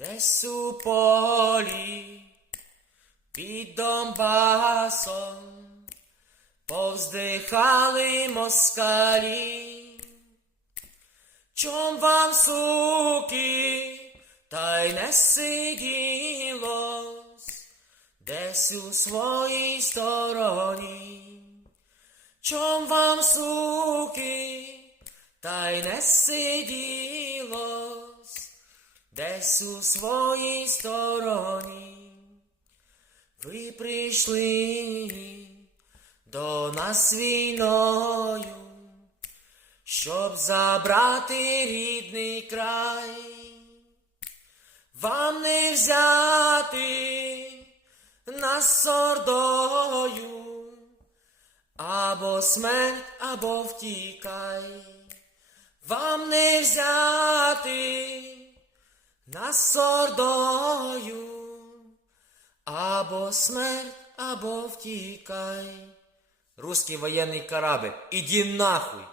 Десь у полі під Донбасом повздихали москалі. Чом вам, суки, та й не сиділось десь у своїй стороні? Чом вам, суки, та й не сиділось десь у своїй стороні? Ви прийшли до нас війною, щоб забрати рідний край, вам не взяти нас сордою, або смерть, або втікай, вам не взяти нас сордою, або смерть, або втікай. Руський воєнний корабль, іди нахуй!